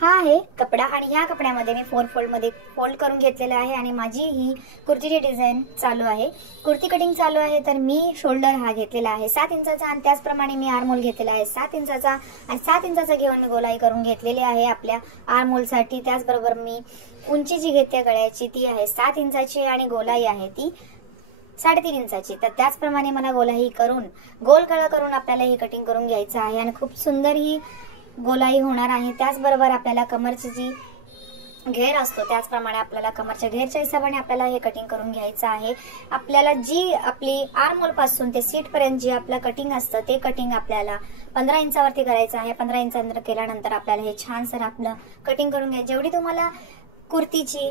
हा आहे कपडा आणि ह्या कपड्यामध्ये मी 4 फोल्ड मध्ये फोल्ड करून घेतलेला आहे आणि माझी ही कुर्तीची डिझाइन चालू आहे। कुर्ती कटिंग चालू आहे तर मी शोल्डर हा घेतलेला आहे 7 इंचाचा आणि त्याचप्रमाणे मी आर्म होल घेतलेला आहे 7 इंचाचा आणि 7 इंचाचा घेऊन मी गोलाई करून घेतलेली आहे आपल्या आर्म होल साठी। त्याचबरोबर मी उंची जी घेते गळ्याची ती आहे 7 इंचाची आणि गोलाई आहे ती 3.5 इंचाची। तर त्याचप्रमाणे मला गोलाई करून गोल गळा करून आपल्याला ही कटिंग करून घ्यायचं आहे आणि खूप सुंदर ही गोलाई होणार आहे। त्याचबरोबर आपल्याला कमरची जी घेर असतो त्याचप्रमाणे आपल्याला कमरच्या घेरच्या हिशोबाने आपल्याला हे कटिंग करून घ्यायचं आहे। आपल्याला जी आपली आर्म होल पासून ते सीट पर्यंत जी आपलं कटिंग असतं ते कटिंग आपल्याला 15 इंचावरती करायचं आहे। 15 इंचानंतर केल्यानंतर आपल्याला हे छान सर आपलं कटिंग करून घ्यायचं। जेवढी तुम्हाला कुर्तीची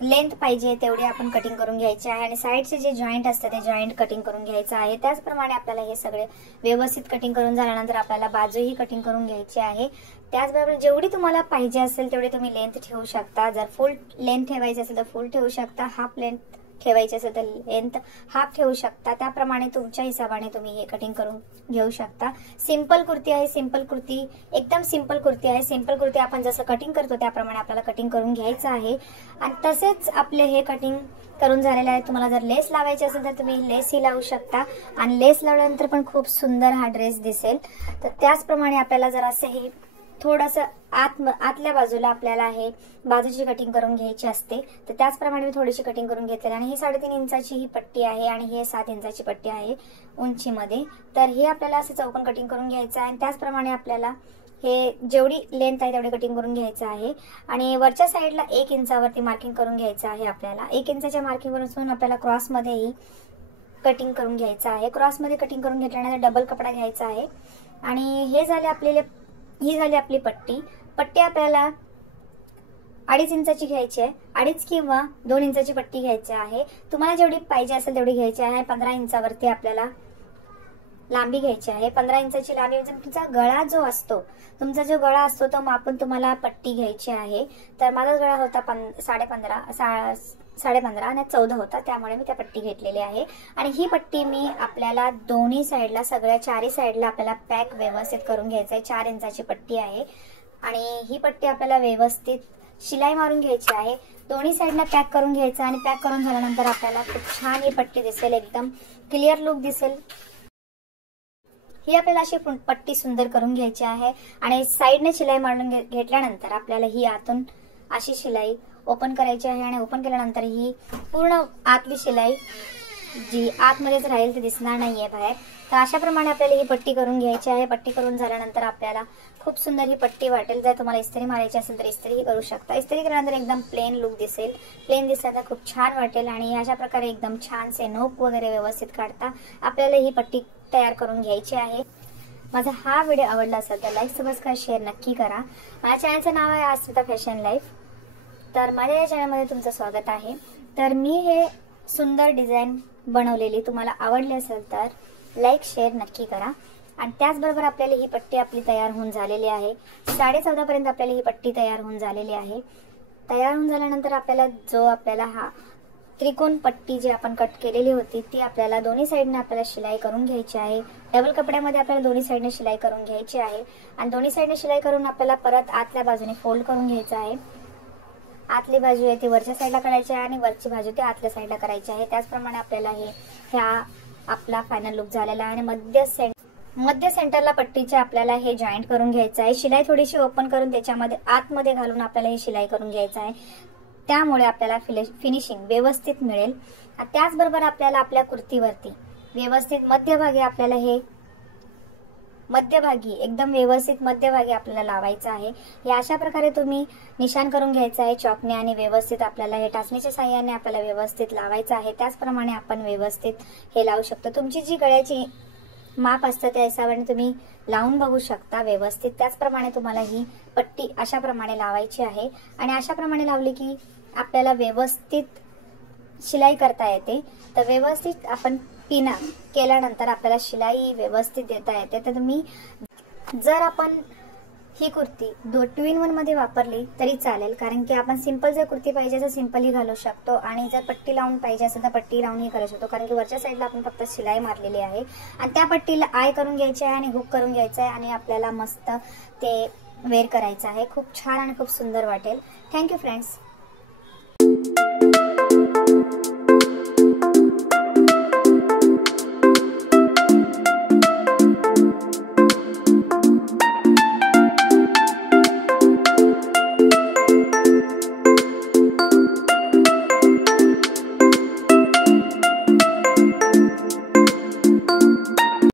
लेंथ पाहिजे तेवढी आपण कटिंग करून घ्यायची आहे आणि साइडचे जे जॉइंट असतात ते जॉइंट कटिंग करून घ्यायचं आहे। त्याचप्रमाणे आपल्याला हे सगळे व्यवस्थित कटिंग करून झाल्यानंतर आपल्याला बाजूही कटिंग करून घ्यायची आहे। त्याचबरोबर जेवढी तुम्हाला पाहिजे असेल तेवढी तुम्ही लेंथ ठेवू शकता। जर फुल लेंथ ठेवायची असेल तर फुल ठेवू शकता, हाफ लेंथ ठेवायची असेल तर लेंथ हाफ ठेवू शकता। त्याप्रमाणे तुमच्या हिशोबाने तुम्ही हे कटिंग करून घेऊ शकता। सिंपल कुर्ती आहे, सिंपल कुर्ती एकदम सिंपल कुर्ती आहे। सिंपल कुर्ती आपण जसं कटिंग करतो त्याप्रमाणे आपल्याला कटिंग करून घ्यायचं आहे आणि तसेच आपले हे कटिंग करून झालेले आहे। तुम्हाला जर लेस लावायची असेल तर तुम्ही लेसही लावू शकता आणि लेस लावल्यानंतर पण खूप सुंदर हा ड्रेस दिसेल। तर त्याचप्रमाणे आपल्याला जर असं हे थोडंसं आतल्या बाजूला आपल्याला हे बाजूची कटिंग करून घ्यायची असते तर त्याचप्रमाणे मी थोडीशी कटिंग करून घेतलेली आणि ही 3.5 इंचाची ही पट्टी आहे आणि हे 7 इंचाची पट्टी आहे उंचीमध्ये। तर हे आपल्याला असं चौकोन कटिंग करून घ्यायचं आहे आणि त्याचप्रमाणे आपल्याला हे जेवढी लेंथ आहे तेवढी कटिंग करून घ्यायचं आहे आणि वरच्या साईडला 1 इंचावरती मार्किंग करून घ्यायचं आहे आपल्याला। 1 इंचाच्या मार्किंग वरून आपल्याला क्रॉस मध्येही कटिंग करून घ्यायचं आहे। क्रॉस मध्ये कटिंग करून घेतल्यानंतर डबल कपडा घ्यायचा आहे आणि हे झाले आपल्याला ही झाली आपली पट्टी। पट्टी आपल्याला 2.5 इंचाची घ्यायची आहे, 2.5 किंवा 2 इंचाची पट्टी घ्यायची आहे। तुम्हाला जेवढी पाहिजे असेल तेवढी घ्यायची आहे। 15 इंचावरती आपल्याला लांबी घ्यायची आहे। 15 इंचाची लांबी म्हणजे तुमचा गळा जो असतो, तुमचा जो गळा असतो तो मापून तुम्हाला पट्टी घ्यायची आहे। तर माझा गळा होता 15.5 आणि 14 होता, त्यामुळे मी त्या पट्टी घेतलेली आहे आणि ही पट्टी मी आपल्याला दोन्ही साईडला सगळ्या चारही साईडला आपल्याला पॅक व्यवस्थित करून घ्यायचं आहे। 4 इंचाची पट्टी आहे आणि ही पट्टी आपल्याला व्यवस्थित शिलाई मारून घ्यायची आहे। दोन्ही साईडला पॅक करून घ्यायचं आणि पॅक करून झाल्यानंतर आपल्याला खूप छान ही पट्टी दिसेल, एकदम क्लिअर लुक दिसेल। ही आपल्याला अशी पट्टी सुंदर करून घ्यायची आहे आणि साईडने शिलाई मारून घेतल्यानंतर आपल्याला ही आतून अशी शिलाई ओपन करायची आहे आणि ओपन केल्यानंतर ही पूर्ण आतली शिलाई जी आतमध्येच राहील ती दिसणार नाहीये बाहेर। तर अशा प्रमाणे आपल्याला ही पट्टी करून घ्यायची आहे। पट्टी करून झाल्यानंतर आपल्याला खूप सुंदर ही पट्टी वाटेल। जर तुम्हाला इस्त्री मारायची असेल तर इस्त्रीही करू शकता। इस्त्री केल्यानंतर एकदम प्लेन लुक दिसेल, प्लेन दिसला तर खूप छान वाटेल आणि अशा प्रकारे एकदम छानसे नोक वगैरे व्यवस्थित काढता आपल्याला ही पट्टी तयार करून घ्यायची आहे। माझा हा व्हिडिओ आवडला असेल तर लाईक, सबस्क्राईब, शेअर नक्की करा। माझ्या चॅनलचं नाव आहे अस्मिता फॅशन लाईफ। तर माझ्या या चॅनलमध्ये तुमचं स्वागत आहे। तर मी हे सुंदर डिझाईन बनवलेली तुम्हाला आवडली असेल तर लाईक, शेअर नक्की करा आणि त्याचबरोबर आपल्याला ही पट्टी आपली तयार होऊन झालेली आहे। 14.5 पर्यंत आपल्याला ही पट्टी तयार होऊन झालेली आहे। तयार होऊन झाल्यानंतर आपल्याला हा त्रिकोण पट्टी जी आपण कट केलेली होती ती आपल्याला दोन्ही साईडने आपल्याला शिलाई करून घ्यायची आहे। डबल कपड्यामध्ये आपल्याला दोन्ही साईडने शिलाई करून घ्यायची आहे आणि दोन्ही साईडने शिलाई करून आपल्याला परत आतल्या बाजूने फोल्ड करून घ्यायचं आहे। आतली बाजू आहे ती वरच्या साईडला करायची आहे आणि वरची बाजू ती आतल्या साईडला करायची आहे। त्याचप्रमाणे आपल्याला ह्या आपला फायनल लुक झालेला आहे आणि मध्य सेंटरला पट्टीचे आपल्याला हे जॉईंट करून घ्यायचं आहे। शिलाई थोडीशी ओपन करून त्याच्यामध्ये आतमध्ये घालून आपल्याला ही शिलाई करून घ्यायचं आहे, त्यामुळे आपल्याला फिनिशिंग व्यवस्थित मिळेल। त्याचबरोबर आपल्याला आपल्या कुर्तीवरती व्यवस्थित मध्यभागी आपल्याला हे एकदम व्यवस्थित मध्यभागी आपल्याला लावायचं आहे। हे अशा प्रकारे तुम्ही निशाण करून घ्यायचं आहे चॉकने आणि व्यवस्थित आपल्याला हे टाचणीच्या साहाय्याने आपल्याला व्यवस्थित लावायचं आहे। त्याचप्रमाणे आपण व्यवस्थित हे लावू शकतो। तुमची जी गळ्याची माप असतं त्या हिशोबाने तुम्ही लावून बघू शकता व्यवस्थित। त्याचप्रमाणे तुम्हाला ही पट्टी अशा प्रमाणे लावायची आहे आणि अशा प्रमाणे लावली की आपल्याला व्यवस्थित शिलाई करता येते। तर व्यवस्थित आपण पिना केल्यानंतर आपल्याला शिलाई व्यवस्थित देता येते। तर तुम्ही जर आपण ही कुर्ती 2 in 1 मध्ये वापरली तरी चालेल, कारण की आपण सिंपल जर कुर्ती पाहिजे तर सिंपलही घालू शकतो आणि जर पट्टी लावून पाहिजे असेल तर पट्टी लावूनही घालू शकतो, कारण की वरच्या साईडला आपण फक्त शिलाई मारलेली आहे आणि त्या पट्टीला आय करून घ्यायची आहे आणि हुक करून घ्यायचं आहे आणि आपल्याला मस्त ते वेअर करायचा आहे. खूप छान आणि खूप सुंदर वाटेल. Thank you friends.